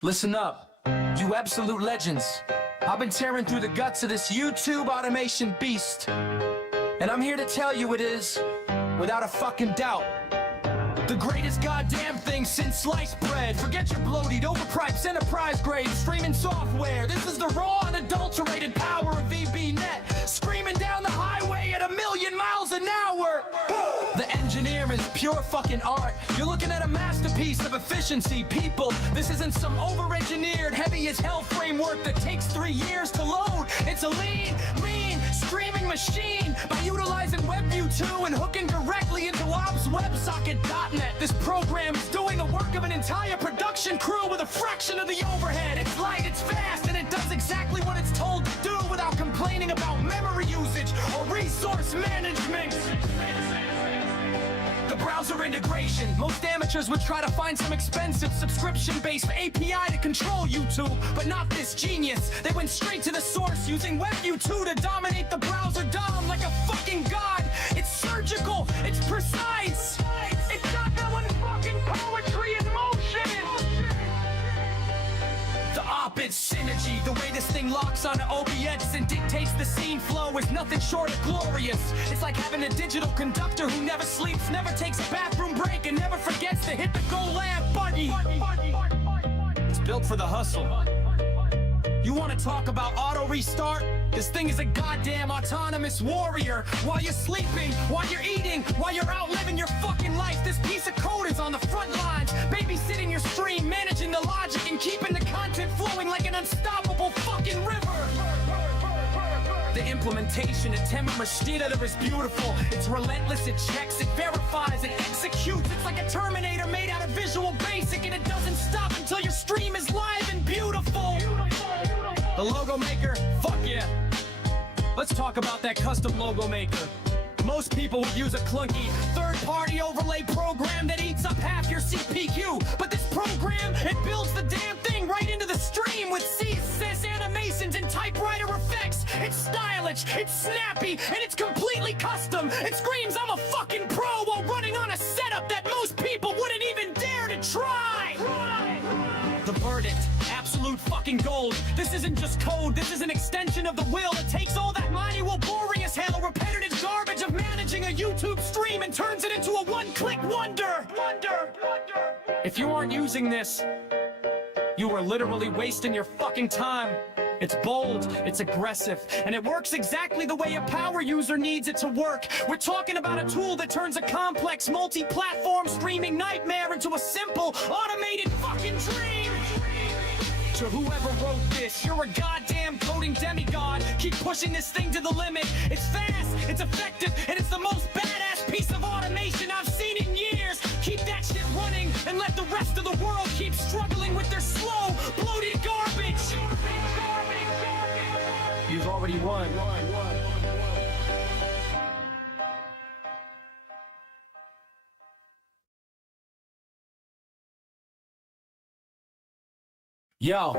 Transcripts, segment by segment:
Listen up, you absolute legends. I've been tearing through the guts of this YouTube automation beast, and I'm here to tell you it is, without a fucking doubt, the greatest goddamn thing since sliced bread. Forget your bloated, overpriced enterprise grade streaming software. This is the raw, unadulterated power of VBNet, screaming down the highway at 1,000,000 miles an hour. The engineer is pure fucking art. You're looking at a masterpiece of efficiency, people. This isn't some over-engineered, heavy-as-hell framework that takes 3 years to load. It's a lean, mean, streaming machine. By utilizing WebView 2 and hooking directly into Ops WebSocket.net, this program is doing the work of an entire production crew with a fraction of the overhead. It's light, it's fast, and it does exactly what it's told to do without complaining about memory usage or resource management. The browser integration. Most amateurs would try to find some expensive subscription-based API to control YouTube, but not this genius. They went straight to the source using WebView 2 to dominate the browser DOM like a fucking god. It's surgical, it's precise. It's got that one fucking poetry in motion. The op-ed synergy, the way this thing locks onto OBS and dictates the scene flow is nothing short of glorious. It's like having a digital conductor who never sleeps, never takes a bathroom break, and never forgets to hit the go lab button. It's built for the hustle. You want to talk about auto restart? This thing is a goddamn autonomous warrior. While you're sleeping, while you're eating, while you're out living your fucking life, this piece of code is on the front lines, babysitting your stream, managing the logic, and keeping the content flowing like an unstoppable fucking river. The implementation at Temamashita is beautiful. It's relentless, it checks, it verifies, it executes. It's like a Terminator made out of Visual Basic, and it doesn't stop until your stream is live and beautiful. The logo maker, fuck yeah. Let's talk about that custom logo maker. Most people would use a clunky third-party overlay program that eats up half your CPQ. But this program, it builds the damn thing right into the stream with CSS animations and typewriter effects. It's stylish, it's snappy, and it's completely custom. It screams I'm a fucking pro while running on a setup that most people wouldn't even dare to try. The verdict, absolute fucking gold. This isn't just code, this is an extension of the will. It takes all that manual, boring as hell, repetitive garbage of managing a YouTube stream and turns it into a one-click wonder. If you aren't using this, you are literally wasting your fucking time. It's bold, it's aggressive, and it works exactly the way a power user needs it to work. We're talking about a tool that turns a complex, multi-platform streaming nightmare into a simple, automated fucking dream. To whoever wrote this, you're a goddamn coding demigod. Keep pushing this thing to the limit. It's fast, it's effective, and it's the most badass piece of automation I've seen in years. Keep that shit running and let the rest of the world keep struggling with their slow, bloated garbage. You've already won. Yo,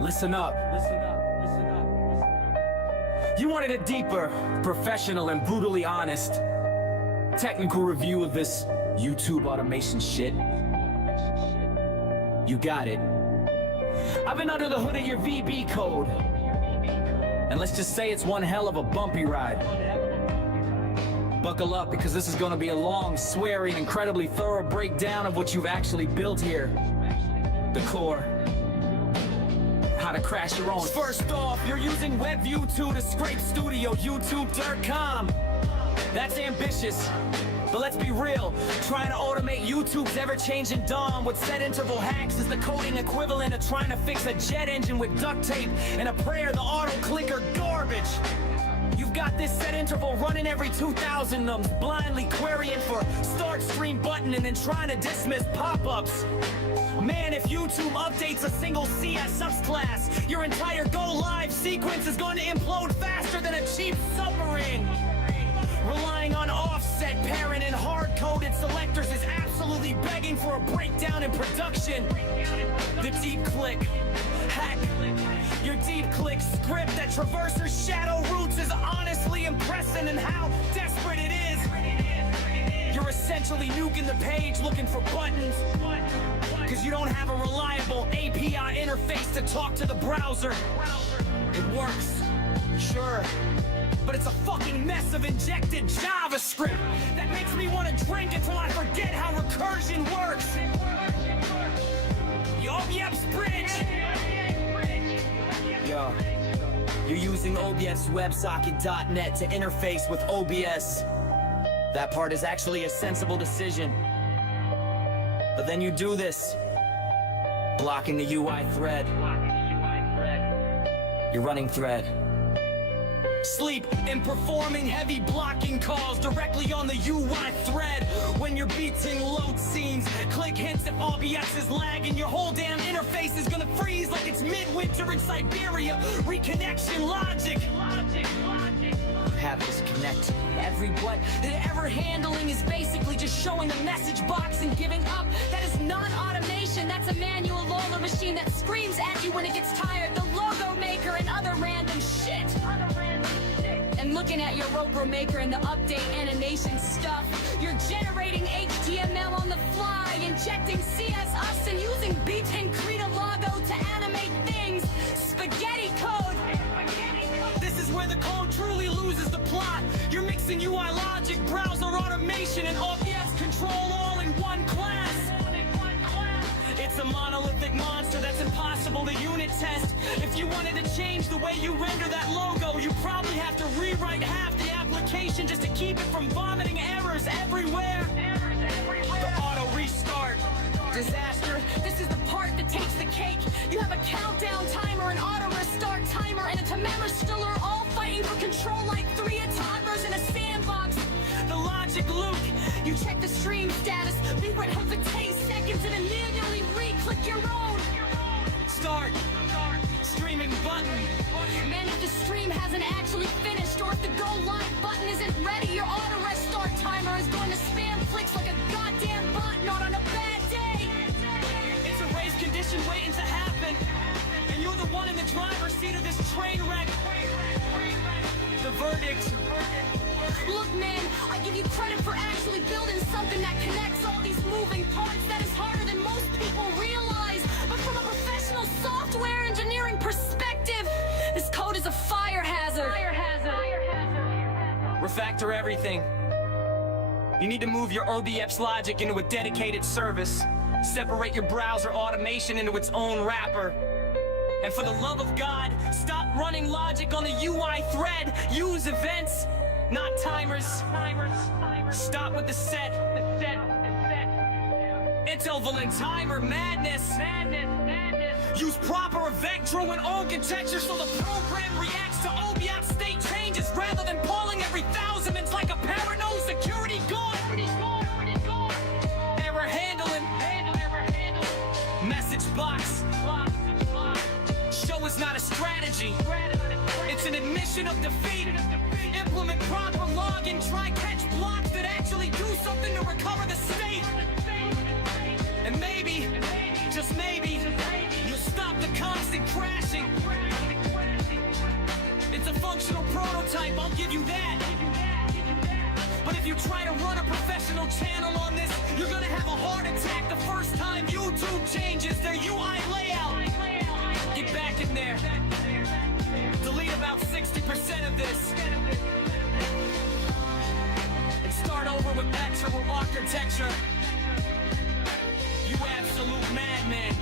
listen up. You wanted a deeper, professional, and brutally honest technical review of this YouTube automation shit? You got it. I've been under the hood of your VB code, and let's just say it's one hell of a bumpy ride. Buckle up, because this is gonna be a long, swearing, incredibly thorough breakdown of what you've actually built here. The core. How to crash your own. First off, you're using WebView 2 to scrape Studio YouTube.com. That's ambitious, but let's be real. Trying to automate YouTube's ever-changing DOM with set interval hacks is the coding equivalent of trying to fix a jet engine with duct tape and a prayer the auto-clicker garbage. You've got this set interval running every 2,000 nums, blindly querying for start stream button and then trying to dismiss pop-ups. Man, if YouTube updates a single CS subclass, your entire go-live sequence is going to implode faster than a cheap submarine. Relying on offset, parent, and hard-coded selectors is absolutely begging for a breakdown in production. The deep click hack. Your deep click script that traverses shadow roots is honestly impressive in how desperate it is. You're essentially casually nuking the page looking for buttons. Cause you don't have a reliable API interface to talk to the browser. It works, sure, but it's a fucking mess of injected JavaScript that makes me want to drink until I forget how recursion works. Yo, OBS bridge! Yo, you're using OBS WebSocket.net to interface with OBS. That part is actually a sensible decision. But then you do this, blocking the UI thread. You're running thread. Sleep in performing heavy blocking calls directly on the UI thread. When you're beating load scenes, click hints if OBS is lagging. Your whole damn interface is gonna freeze like it's midwinter in Siberia. Reconnection logic. Have this connect every what that ever handling is basically just showing the message box and giving up. That is not automation, that's a manual Lola machine that screams at you when it gets tired. The logo maker and other random shit. And looking at your Roper maker and the update animation stuff, you're generating HTML on the fly, injecting CSS and using Beaten Krita logo to animate things. Spaghetti code. This is where the code truly loses the plot. You're mixing UI logic, browser automation, and OBS control all in one class. It's a monolithic monster that's impossible to unit test. If you wanted to change the way you render that logo, you probably have to rewrite half the application just to keep it from vomiting errors everywhere. The auto restart. Disaster. This is the part that takes the cake. You have a countdown timer, an auto restart timer, and a Tamammerstiller all fighting for control like three toddlers in a sandbox. The logic loop. You check the stream status, leave it hesitate seconds, and then manually re-click your own. Start. Streaming button. Man, if the stream hasn't actually finished, or if the go live button isn't ready, your auto restart timer is going to spam clicks like a goddamn bot, not on a bad day. It's a race condition waiting to happen, and you're the one in the driver's seat of this train wreck. The verdict. Look, man, I give you credit for actually building something that connects all these moving parts. That is harder than most people realize. But from a professional software engineering perspective, this code is a fire hazard. Refactor everything. You need to move your OBS logic into a dedicated service. Separate your browser automation into its own wrapper. And for the love of God, stop running logic on the UI thread. Use events, not timers. Stop with the set. Interval timer madness. Use proper Vectro and architecture so the program reacts to OBS state changes rather than polling every thousand. It's like a paranoid security guard. Error handling. Message box. Show is not a strategy. It's an admission of defeat. Implement proper login, try catch blocks that actually do something to recover the state. And maybe, just maybe, you'll stop the constant crashing. It's a functional prototype, I'll give you that. But if you try to run a professional channel on this, you're gonna have a heart attack the first time YouTube changes their UI layout. Get back in there. Delete about 60% of this. And start over with actual architecture. You absolute madman.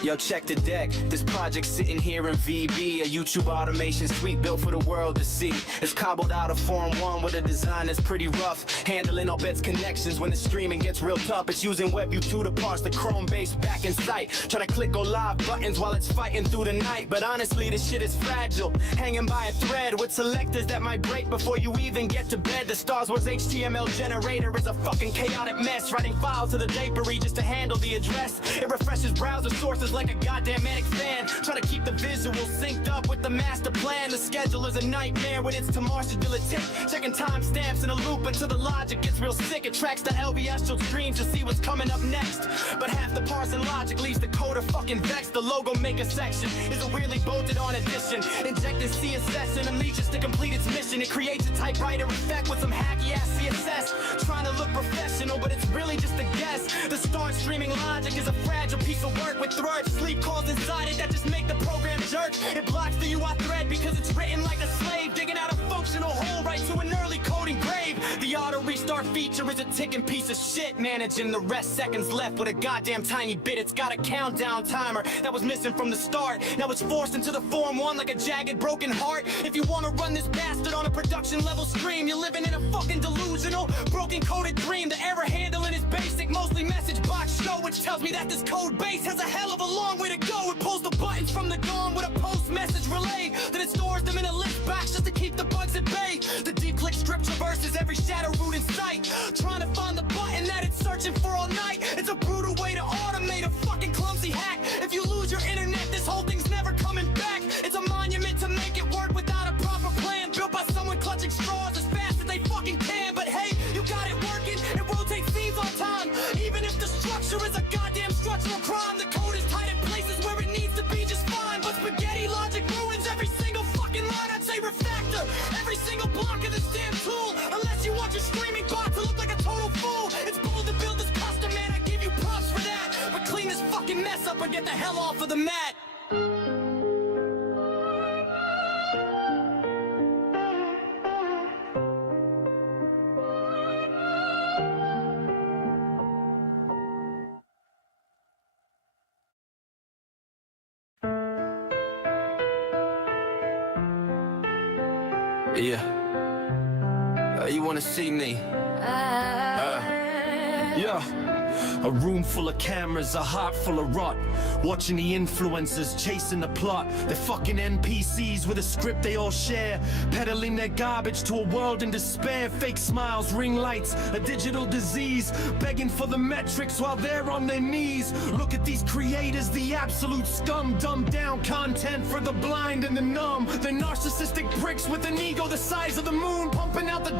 Yo, check the deck. This project's sitting here in VB, a YouTube automation suite built for the world to see. It's cobbled out of Form 1 with a design that's pretty rough, handling all bets connections when the streaming gets real tough. It's using WebView 2 to parse the Chrome base back in sight, trying to click go live buttons while it's fighting through the night. But honestly, this shit is fragile, hanging by a thread with selectors that might break before you even get to bed. The Star Wars HTML generator is a fucking chaotic mess, writing files to the Vapory just to handle the address. It refreshes browser sources like a goddamn Manic fan, trying to keep the visuals synced up with the master plan. The schedule is a nightmare when it's to Marshallville tick, checking timestamps in a loop until the logic gets real sick. It tracks the LVS streams to see what's coming up next, but half the parsing logic leaves the coder fucking vexed. The logo maker section is a weirdly bolted on addition, injected CSS and unleashes to complete its mission. It creates a typewriter effect with some hacky ass CSS, trying to look professional, but it's really just a guess. The start streaming logic is a fragile piece of work with thread sleep calls inside it that just make the program jerk. It blocks the UI thread because it's written like a slave, digging out a functional hole right to an early coding grave. The auto restart feature is a ticking piece of shit, managing the rest seconds left with a goddamn tiny bit. It's got a countdown timer that was missing from the start. Now it's forced into the Form 1 like a jagged broken heart. If you wanna run this bastard on a production level stream, you're living in a fucking delusional, broken coded dream. The error handling is basic, mostly message box show, which tells me that this code base has a hell of a long way to go. It pulls the buttons from the DOM with a post message relay, then it stores them in a list box just to keep the bugs at bay. The deep click strip traverses every shadow root in sight, trying to find the button that it's searching for all night. It's a brutal way to automate a fucking clumsy hack. If you lose your internet, this whole thing's never coming back. It's a monument to make it work without a proper plan, built by someone clutching straws as fast as they fucking can. But hey, you got it working, it rotates scenes on time. Even if the structure is a goddamn structural crime, the code is tight in places where it needs to be just fine. But spaghetti logic ruins every single fucking line. I'd say refactor every single block of this damn tool, unless you want your streaming bot to look like a total fool. It's bold to build this custom, man, I give you props for that. But clean this fucking mess up and get the hell off of the mat. Yeah. You wanna see me? Yeah. A room full of cameras, a heart full of rot, watching the influencers chasing the plot. They're fucking NPCs with a script they all share, peddling their garbage to a world in despair. Fake smiles, ring lights, a digital disease, begging for the metrics while they're on their knees. Look at these creators, the absolute scum, dumbed down content for the blind and the numb. The narcissistic pricks with an ego the size of the moon, pumping out the